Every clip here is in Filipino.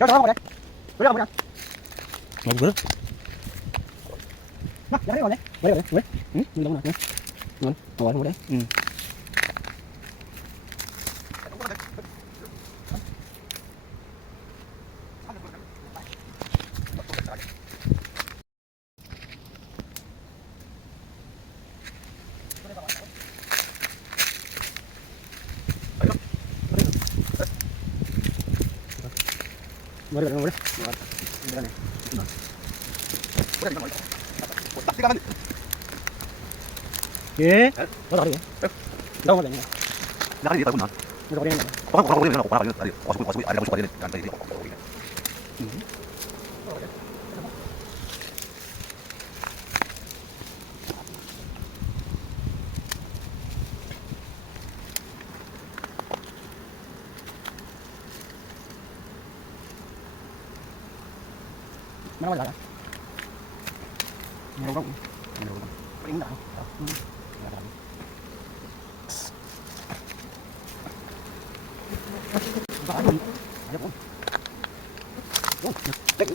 Kau tahu apa deh? Boleh apa? Mau gua? Nah, jangan boleh. Boleh boleh. Boleh. Ini dong nak. Ngon. Boleh boleh. Boleh boleh boleh. Boleh nih. Boleh boleh. Pasti kan. Eh? Boleh boleh. Đâu boleh nih. Nakali dito na. Boleh boleh. Ko ko ko na ko para yun. Wasu ada musu padin kan tadi. Mana boleh lah. Ini orang. Ini orang. Paling dah. Ada pun. Oh, tek.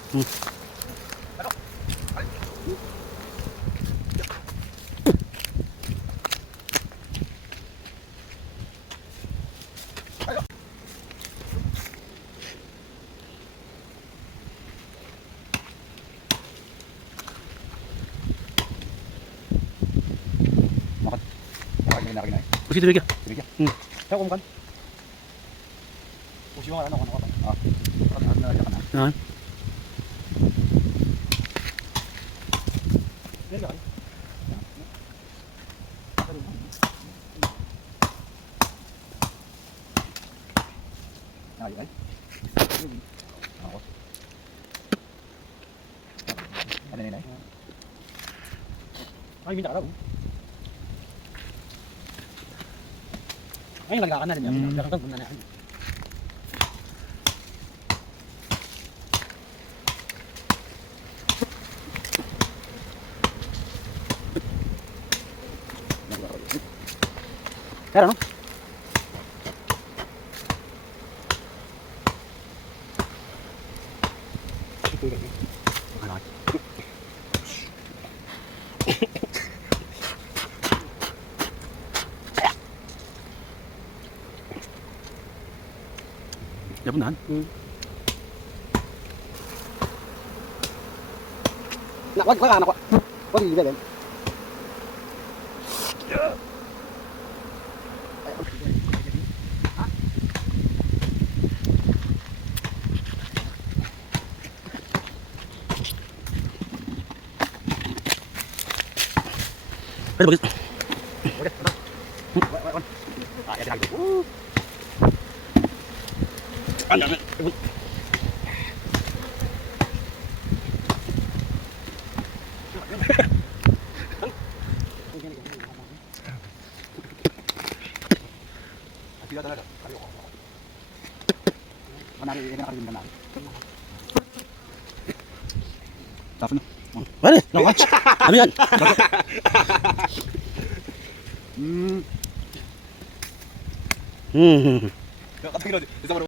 Kasi dito ka. Tahu kamu kan? Usi mo ano ano. Ah. Ah. Ada ni. Ay, minta ka daw. Ay, naglakan na rin yan. Naglakan ka na yan. Pero no? Yapunan. Nak wag anak ko. Wag di din. Pwede bagis. Ah, ya dah. Anda. Tidak talaga. Manari ini nak rin manari. Tapos na. Pwede. Ano yan? Hmm. Hmm. Kapag isa mo